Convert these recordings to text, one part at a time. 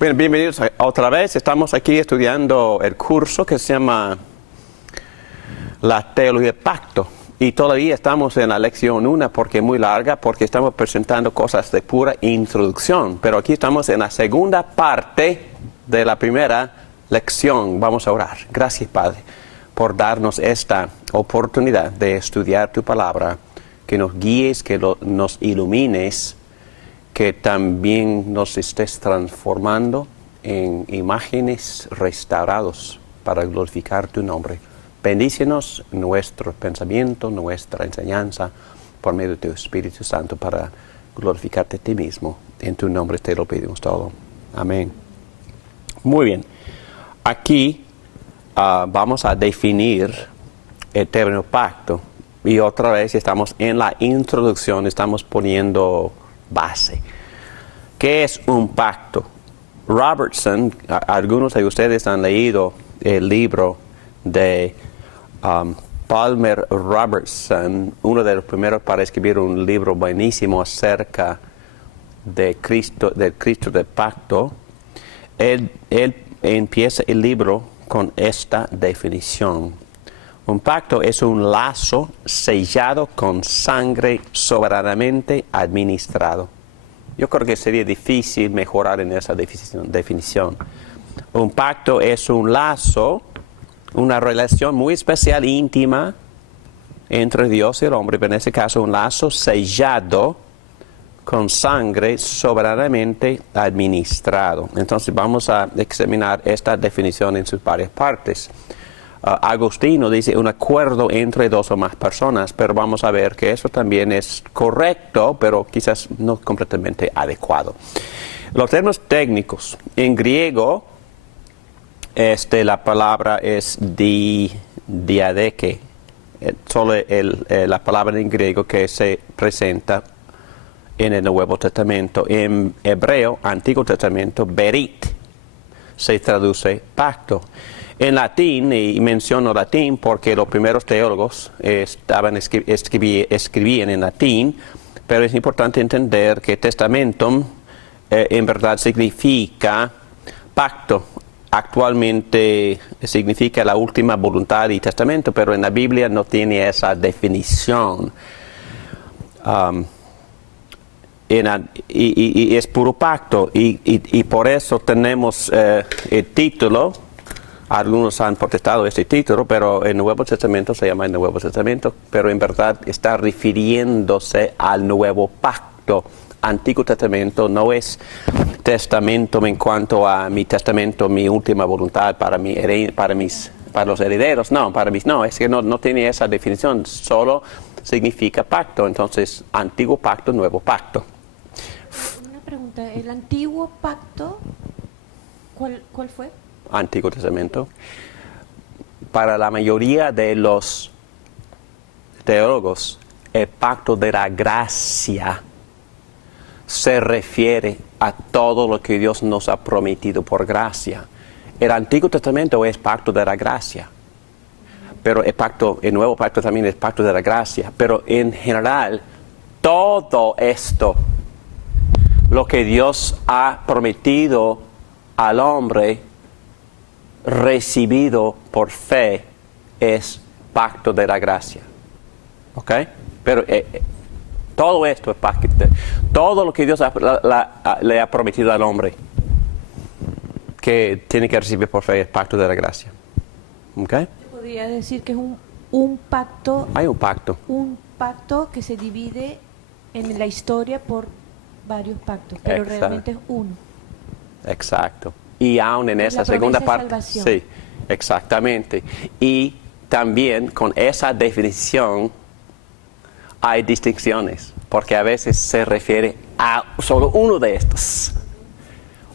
Bien, bienvenidos otra vez. Estamos aquí estudiando el curso que se llama La Teología del Pacto. Y todavía estamos en la lección 1 porque es muy larga, porque estamos presentando cosas de pura introducción. Pero aquí estamos en la segunda parte de la primera lección. Vamos a orar. Gracias, Padre, por darnos esta oportunidad de estudiar tu palabra, que nos guíes, que nos ilumines, que también nos estés transformando en imágenes restaurados para glorificar tu nombre. Bendícenos nuestro pensamiento, nuestra enseñanza, por medio de tu Espíritu Santo, para glorificarte a ti mismo. En tu nombre te lo pedimos todo. Amén. Muy bien. Aquí vamos a definir el término pacto. Y otra vez estamos en la introducción, estamos poniendo base. ¿Qué es un pacto? Robertson, algunos de ustedes han leído el libro de Palmer Robertson, uno de los primeros para escribir un libro buenísimo acerca de Cristo, del Cristo del pacto. Él empieza el libro con esta definición. Un pacto es un lazo sellado con sangre soberanamente administrado. Yo creo que sería difícil mejorar en esa definición. Un pacto es un lazo, una relación muy especial, íntima, entre Dios y el hombre, pero en este caso un lazo sellado con sangre soberanamente administrado. Entonces vamos a examinar esta definición en sus varias partes. Agustino dice un acuerdo entre dos o más personas, pero vamos a ver que eso también es correcto, pero quizás no completamente adecuado. Los términos técnicos. En griego, la palabra es diadeke, solo la palabra en griego que se presenta en el Nuevo Testamento. En hebreo, Antiguo Testamento, berit, se traduce pacto. En latín, y menciono latín porque los primeros teólogos escribían en latín, pero es importante entender que testamentum en verdad significa pacto. Actualmente significa la última voluntad y testamento, pero en la Biblia no tiene esa definición. Y es puro pacto, y por eso tenemos el título. Algunos han protestado este título, pero el Nuevo Testamento se llama el Nuevo Testamento, pero en verdad está refiriéndose al Nuevo Pacto. Antiguo Testamento no es testamento en cuanto a mi testamento, mi última voluntad para los herederos. No, es que no tiene esa definición, solo significa pacto. Entonces, Antiguo Pacto, Nuevo Pacto. Una pregunta, ¿el Antiguo Pacto cuál fue? Antiguo Testamento. Para la mayoría de los teólogos, el pacto de la gracia se refiere a todo lo que Dios nos ha prometido por gracia. El Antiguo Testamento es pacto de la gracia, pero el Nuevo Pacto también es pacto de la gracia. Pero en general, todo esto, lo que Dios ha prometido al hombre, recibido por fe, es pacto de la gracia. ¿Ok? Pero todo esto es pacto. Todo lo que Dios le ha prometido al hombre que tiene que recibir por fe es pacto de la gracia. ¿Ok? Podría decir que es un pacto. Hay un pacto. Un pacto que se divide en la historia por varios pactos, pero Exacto. realmente es uno. Exacto. Y aún en esa segunda parte. Sí, exactamente. Y también con esa definición hay distinciones, porque a veces se refiere a solo uno de estos.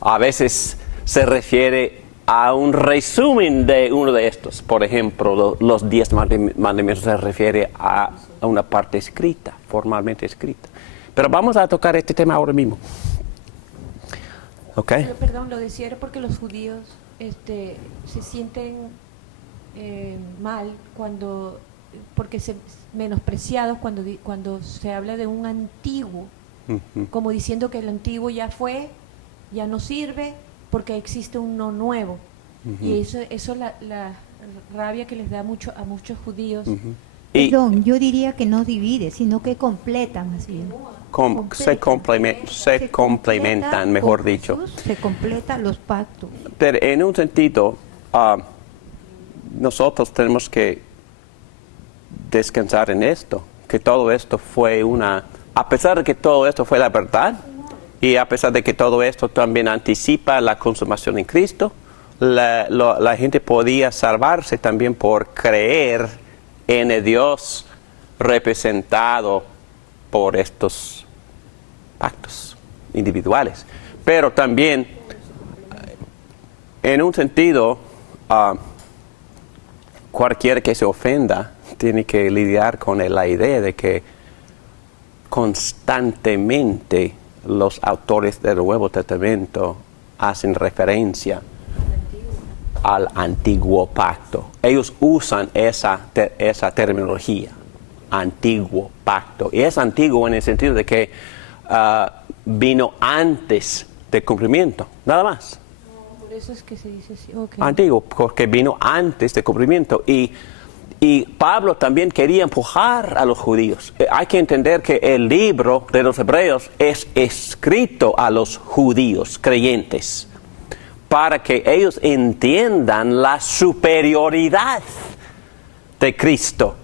A veces se refiere a un resumen de uno de estos. Por ejemplo, los 10 mandamientos se refiere a una parte escrita, formalmente escrita. Pero vamos a tocar este tema ahora mismo. Okay. Perdón, lo decía era porque los judíos se sienten mal porque menospreciados cuando se habla de un antiguo, como diciendo que el antiguo ya fue, ya no sirve, porque existe uno nuevo. Y eso la rabia que les da a muchos judíos. Y Perdón, yo diría que no divide, sino que completa más bien. se complementan, mejor con dicho. Jesús, se completan los pactos. Pero en un sentido, nosotros tenemos que descansar en esto, que todo esto fue a pesar de que todo esto fue la verdad, y a pesar de que todo esto también anticipa la consumación en Cristo, la gente podía salvarse también por creer en el Dios representado por estos pactos individuales. Pero también, en un sentido, cualquiera que se ofenda tiene que lidiar con la idea de que constantemente los autores del Nuevo Testamento hacen referencia al antiguo pacto. Ellos usan esa terminología, antiguo pacto. Y es antiguo en el sentido de que vino antes del cumplimiento, nada más. Por eso es que se dice así. Okay. Antiguo, porque vino antes del cumplimiento. Y Pablo también quería empujar a los judíos. Hay que entender que el libro de los Hebreos es escrito a los judíos creyentes para que ellos entiendan la superioridad de Cristo.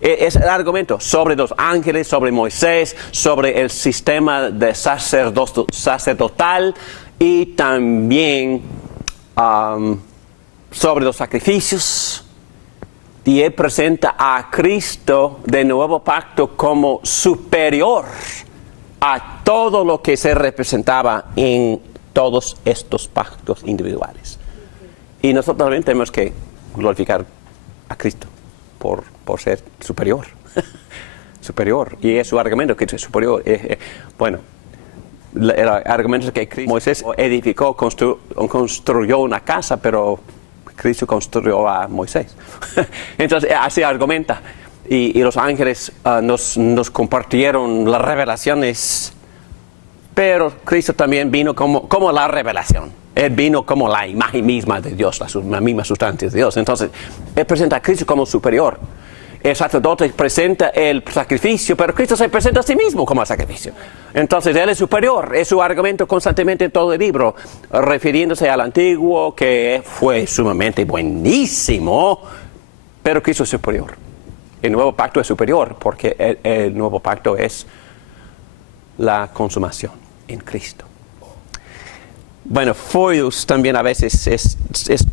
Es el argumento sobre los ángeles, sobre Moisés, sobre el sistema de sacerdotal y también sobre los sacrificios. Y él presenta a Cristo del nuevo pacto como superior a todo lo que se representaba en todos estos pactos individuales. Y nosotros también tenemos que glorificar a Cristo por ser superior. Superior. Y es su argumento que es superior. Bueno, el argumento es que Moisés edificó, construyó una casa, pero Cristo construyó a Moisés. Entonces, así argumenta. Y los ángeles nos compartieron las revelaciones, pero Cristo también vino como la revelación. Él vino como la imagen misma de Dios, la misma sustancia de Dios. Entonces, él presenta a Cristo como superior. El sacerdote presenta el sacrificio, pero Cristo se presenta a sí mismo como sacrificio. Entonces, él es superior. Es su argumento constantemente en todo el libro, refiriéndose al antiguo, que fue sumamente buenísimo, pero Cristo es superior. El nuevo pacto es superior, porque el nuevo pacto es la consumación en Cristo. Bueno, foios también a veces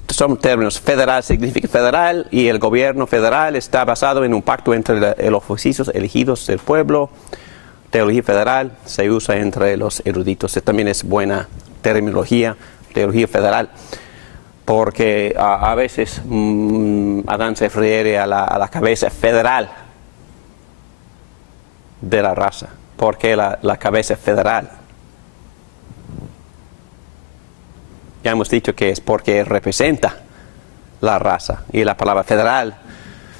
son términos. Federal significa federal, y el gobierno federal está basado en un pacto entre los oficios elegidos del pueblo. Teología federal se usa entre los eruditos. También es buena terminología, teología federal, porque a veces Adán se refiere a la cabeza federal de la raza. ¿Por qué la cabeza federal? Ya hemos dicho que es porque representa la raza, y la palabra federal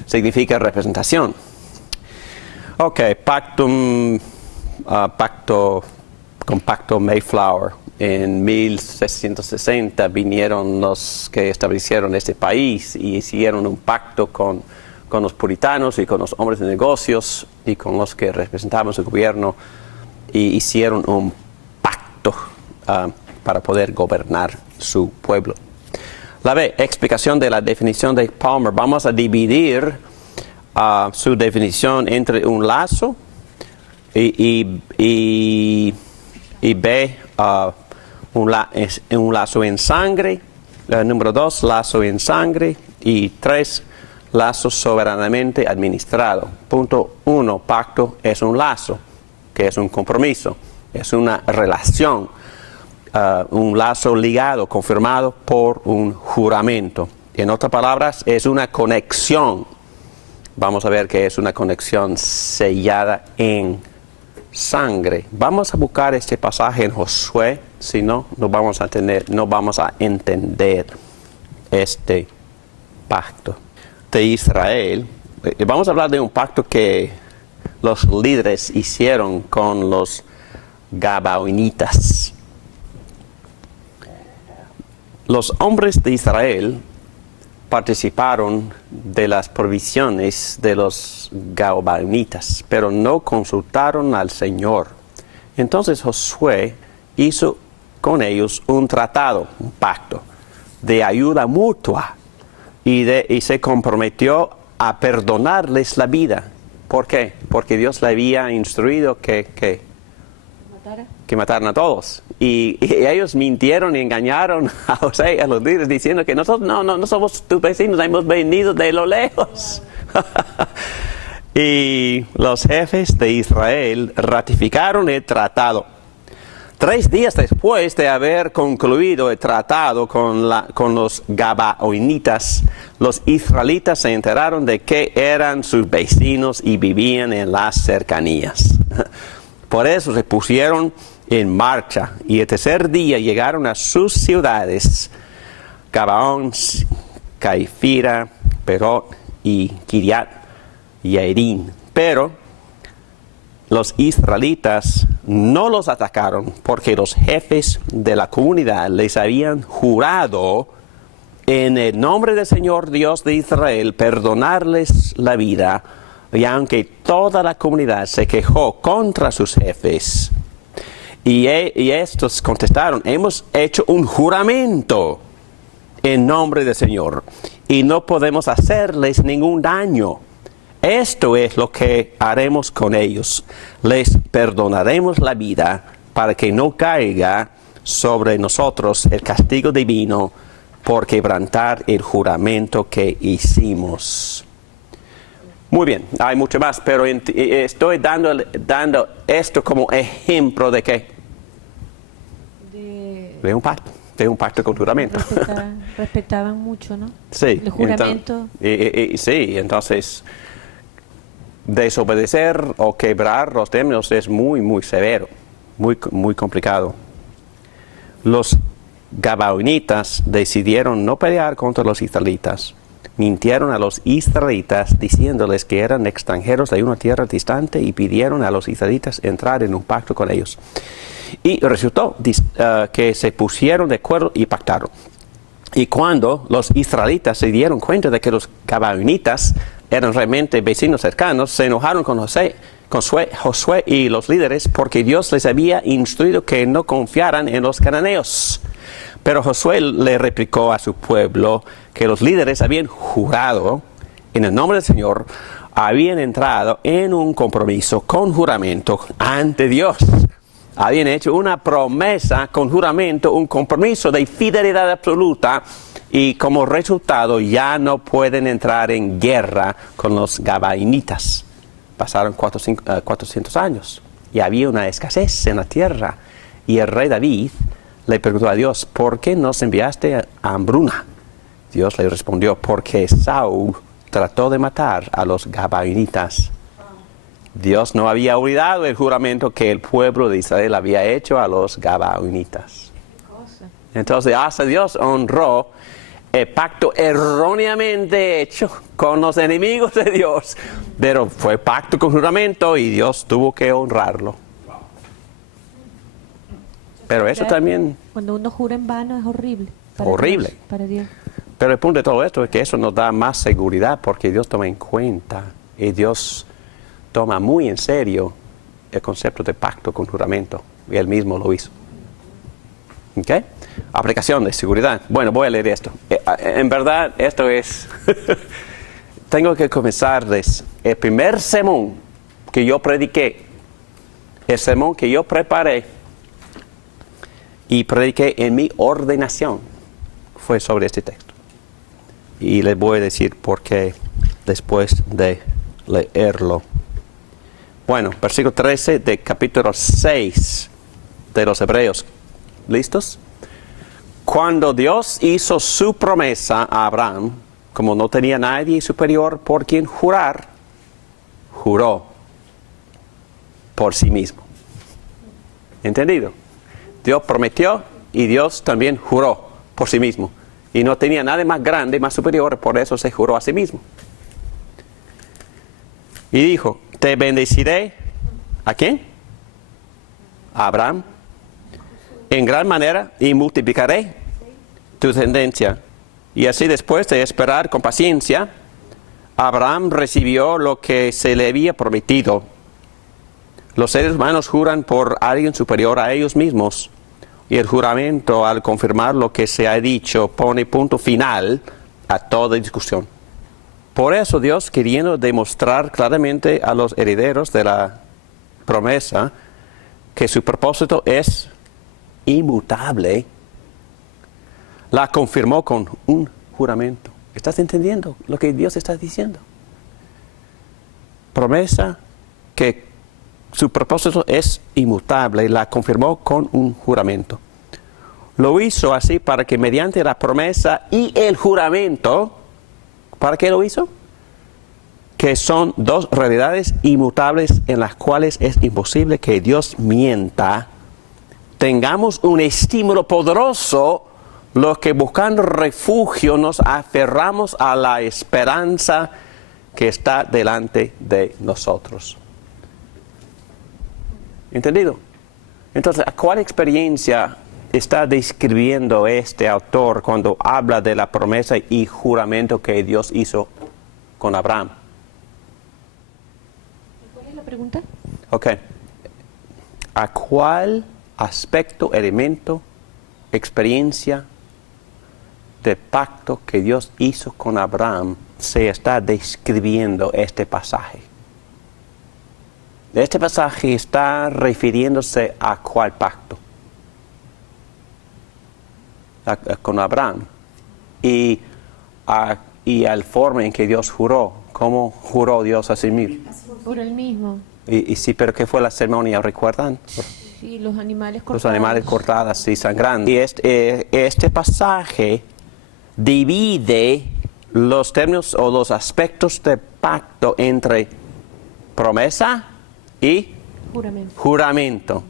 significa representación. Ok, compacto Mayflower. En 1660 vinieron los que establecieron este país y hicieron un pacto con los puritanos y con los hombres de negocios y con los que representaban su gobierno, y hicieron un pacto para poder gobernar su pueblo. La B, explicación de la definición de Palmer. Vamos a dividir su definición entre un lazo y B, un lazo en sangre. Número 2, lazo en sangre. Y 3, lazo soberanamente administrado. Punto 1, pacto es un lazo, que es un compromiso, es una relación. Un lazo ligado, confirmado por un juramento. En otras palabras, es una conexión. Vamos a ver que es una conexión sellada en sangre. Vamos a buscar este pasaje en Josué, si no, no vamos a entender este pacto de Israel. Vamos a hablar de un pacto que los líderes hicieron con los gabaonitas. Los hombres de Israel participaron de las provisiones de los gabaonitas, pero no consultaron al Señor. Entonces Josué hizo con ellos un tratado, un pacto de ayuda mutua y se comprometió a perdonarles la vida. ¿Por qué? Porque Dios le había instruido que mataran a todos. Y ellos mintieron y engañaron a José, a los líderes, diciendo que nosotros no somos tus vecinos, hemos venido de lo lejos. Y los jefes de Israel ratificaron el tratado. 3 días después de haber concluido el tratado con los gabaonitas, los israelitas se enteraron de que eran sus vecinos y vivían en las cercanías. Por eso se pusieron en marcha y el tercer día llegaron a sus ciudades, Gabaón, Caifira, Perot y Kiriat Yearim. Pero los israelitas no los atacaron porque los jefes de la comunidad les habían jurado en el nombre del Señor Dios de Israel perdonarles la vida. Y aunque toda la comunidad se quejó contra sus jefes, y estos contestaron, hemos hecho un juramento en nombre del Señor y no podemos hacerles ningún daño. Esto es lo que haremos con ellos. Les perdonaremos la vida para que no caiga sobre nosotros el castigo divino por quebrantar el juramento que hicimos. Muy bien, hay mucho más, pero estoy dando esto como ejemplo de qué. De un pacto con juramento. Respetaban mucho, ¿no? Sí. El juramento. Sí, entonces desobedecer o quebrar los términos es muy, muy severo, muy complicado. Los gabaonitas decidieron no pelear contra los israelitas. Mintieron a los israelitas diciéndoles que eran extranjeros de una tierra distante y pidieron a los israelitas entrar en un pacto con ellos. Y resultó que se pusieron de acuerdo y pactaron. Y cuando los israelitas se dieron cuenta de que los gabaonitas eran realmente vecinos cercanos, se enojaron con Josué y los líderes porque Dios les había instruido que no confiaran en los cananeos. Pero Josué le replicó a su pueblo que los líderes habían jurado en el nombre del Señor, habían entrado en un compromiso con juramento ante Dios. Habían hecho una promesa con juramento, un compromiso de fidelidad absoluta, y como resultado ya no pueden entrar en guerra con los gabaonitas. Pasaron 400 años y había una escasez en la tierra. Y el rey David le preguntó a Dios, ¿por qué nos enviaste a hambruna? Dios le respondió, porque Saúl trató de matar a los gabaonitas. Dios no había olvidado el juramento que el pueblo de Israel había hecho a los gabaonitas. Entonces hasta Dios honró el pacto erróneamente hecho con los enemigos de Dios, pero fue pacto con juramento y Dios tuvo que honrarlo. Pero eso también... Cuando uno jura en vano es horrible. Horrible. Dios, para Dios. Pero el punto de todo esto es que eso nos da más seguridad porque Dios toma en cuenta y Dios toma muy en serio el concepto de pacto con juramento. Y Él mismo lo hizo. ¿Ok? Aplicación de seguridad. Bueno, voy a leer esto. En verdad, esto es... Tengo que comenzarles. El primer sermón que yo prediqué, el sermón que yo preparé y prediqué en mi ordenación, fue sobre este texto. Y les voy a decir por qué después de leerlo. Bueno, versículo 13 de capítulo 6 de los Hebreos. ¿Listos? Cuando Dios hizo su promesa a Abraham, como no tenía nadie superior por quien jurar, juró por sí mismo. ¿Entendido? Dios prometió y Dios también juró por sí mismo. Y no tenía nadie más grande, más superior, por eso se juró a sí mismo. Y dijo, te bendeciré, ¿a quién? A Abraham, en gran manera, y multiplicaré tu descendencia. Y así después de esperar con paciencia, Abraham recibió lo que se le había prometido. Los seres humanos juran por alguien superior a ellos mismos, y el juramento, al confirmar lo que se ha dicho, pone punto final a toda discusión. Por eso Dios, queriendo demostrar claramente a los herederos de la promesa que su propósito es inmutable, la confirmó con un juramento. ¿Estás entendiendo lo que Dios está diciendo? Promesa que su propósito es inmutable y la confirmó con un juramento. Lo hizo así para que mediante la promesa y el juramento, ¿para qué lo hizo? Que son dos realidades inmutables en las cuales es imposible que Dios mienta. Tengamos un estímulo poderoso los que buscando refugio nos aferramos a la esperanza que está delante de nosotros. ¿Entendido? Entonces, ¿a cuál experiencia está describiendo este autor cuando habla de la promesa y juramento que Dios hizo con Abraham? ¿Cuál es la pregunta? Ok. ¿A cuál aspecto, elemento, experiencia de pacto que Dios hizo con Abraham se está describiendo este pasaje? Este pasaje está refiriéndose a cuál pacto. Con Abraham. Y al forma en que Dios juró. ¿Cómo juró Dios a sí mismo? Por el mismo. Y sí, pero ¿qué fue la ceremonia? ¿Recuerdan? Sí, los animales cortados. Los animales cortados y sangrando. Y este pasaje divide los términos o los aspectos de pacto entre promesa y juramento.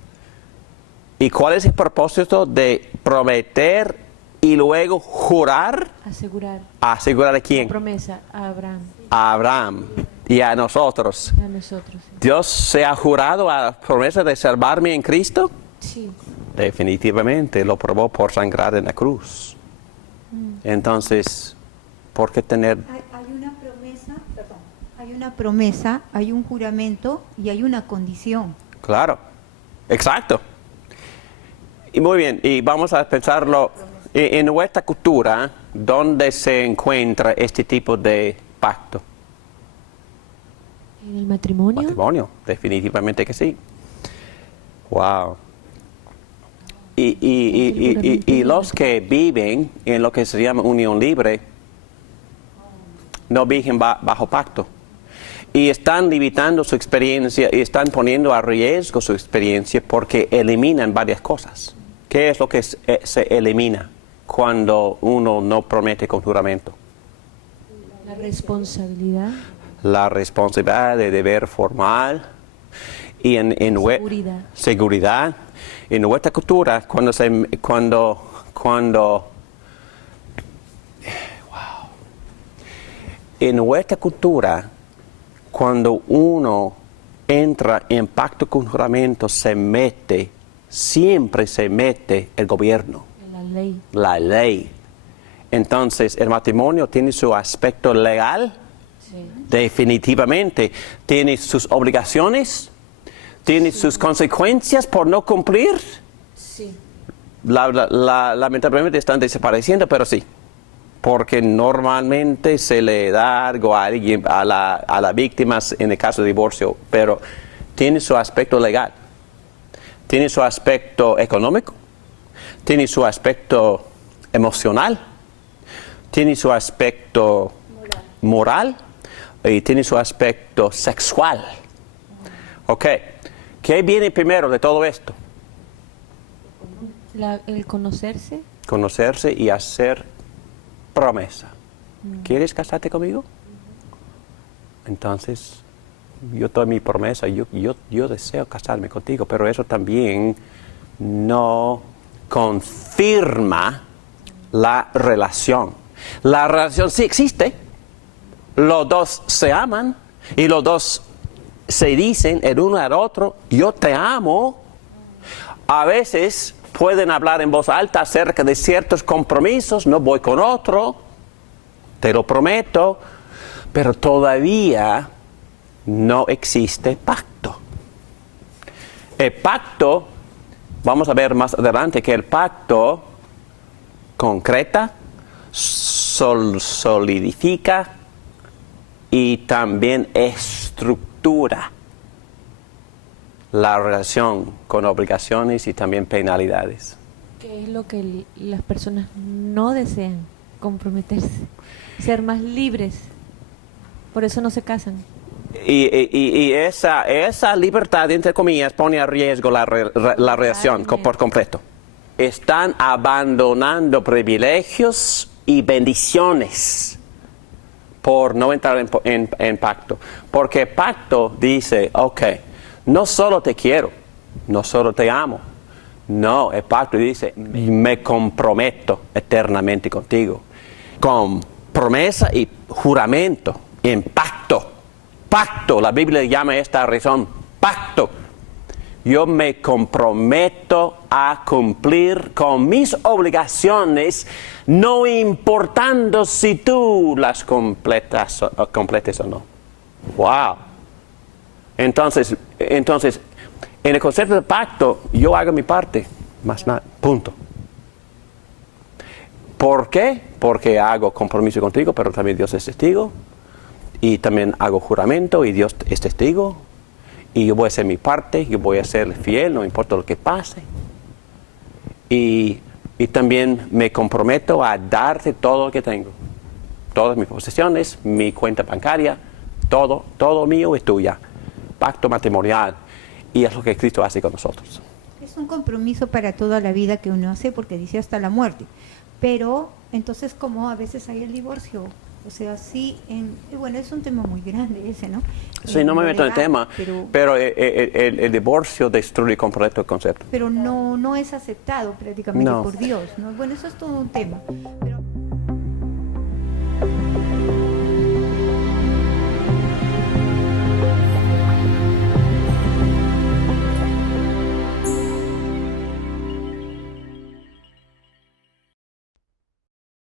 ¿Y cuál es el propósito de prometer y luego jurar? Asegurar. ¿Asegurar a quién? La promesa a Abraham. A Abraham y a nosotros. A nosotros. Sí. ¿Dios se ha jurado a la promesa de salvarme en Cristo? Sí. Definitivamente lo probó por sangrar en la cruz. Entonces, ¿por qué tener? Hay una promesa, hay un juramento y hay una condición. Claro, exacto. Y muy bien, y vamos a pensarlo en nuestra cultura, ¿dónde se encuentra este tipo de pacto? ¿En el matrimonio? Matrimonio, definitivamente que sí. Wow. Y los que viven en lo que se llama unión libre, no viven bajo pacto. Y están limitando su experiencia y están poniendo a riesgo su experiencia porque eliminan varias cosas. ¿Qué es lo que se elimina cuando uno no promete con juramento? La responsabilidad. La responsabilidad de deber formal y seguridad. En nuestra cultura, en nuestra cultura, cuando uno entra en pacto con juramento, siempre se mete el gobierno. La ley. Entonces, el matrimonio tiene su aspecto legal, sí. Definitivamente. Tiene sus obligaciones, tiene sus consecuencias por no cumplir. Sí. Lamentablemente están desapareciendo, pero sí. Porque normalmente se le da algo a alguien, a la víctima en el caso de divorcio, pero tiene su aspecto legal, tiene su aspecto económico, tiene su aspecto emocional, tiene su aspecto moral y tiene su aspecto sexual. Ok, ¿qué viene primero de todo esto? El conocerse. Conocerse y hacer promesa. ¿Quieres casarte conmigo? Entonces, yo doy mi promesa, yo deseo casarme contigo, pero eso también no confirma la relación. La relación sí existe, los dos se aman y los dos se dicen el uno al otro, yo te amo. A veces pueden hablar en voz alta acerca de ciertos compromisos, no voy con otro, te lo prometo, pero todavía no existe pacto. El pacto, vamos a ver más adelante que el pacto concreta, solidifica y también estructura la relación con obligaciones y también penalidades. ¿Qué es lo que las personas no desean? Comprometerse, ser más libres. Por eso no se casan. Y esa libertad, entre comillas, pone a riesgo la relación por completo. Están abandonando privilegios y bendiciones por no entrar en pacto. Porque pacto dice, ok, no solo te quiero, no solo te amo. No, el pacto dice, me comprometo eternamente contigo. Con promesa y juramento, en pacto. Pacto, la Biblia llama esta razón pacto. Yo me comprometo a cumplir con mis obligaciones, no importando si tú las completes o no. Wow. Entonces, en el concepto de pacto, yo hago mi parte, más nada, punto. ¿Por qué? Porque hago compromiso contigo, pero también Dios es testigo. Y también hago juramento y Dios es testigo. Y yo voy a hacer mi parte, yo voy a ser fiel, no importa lo que pase. Y también me comprometo a darte todo lo que tengo. Todas mis posesiones, mi cuenta bancaria, todo mío es tuya. Pacto matrimonial. Y es lo que Cristo hace con nosotros. Es un compromiso para toda la vida que uno hace porque dice hasta la muerte. Pero entonces, como a veces hay el divorcio, o sea, sí, bueno, es un tema muy grande ese, ¿no? Sí, no me meto en el tema, pero el divorcio destruye completo el concepto. Pero no es aceptado prácticamente por Dios, ¿no? Bueno, eso es todo un tema. Pero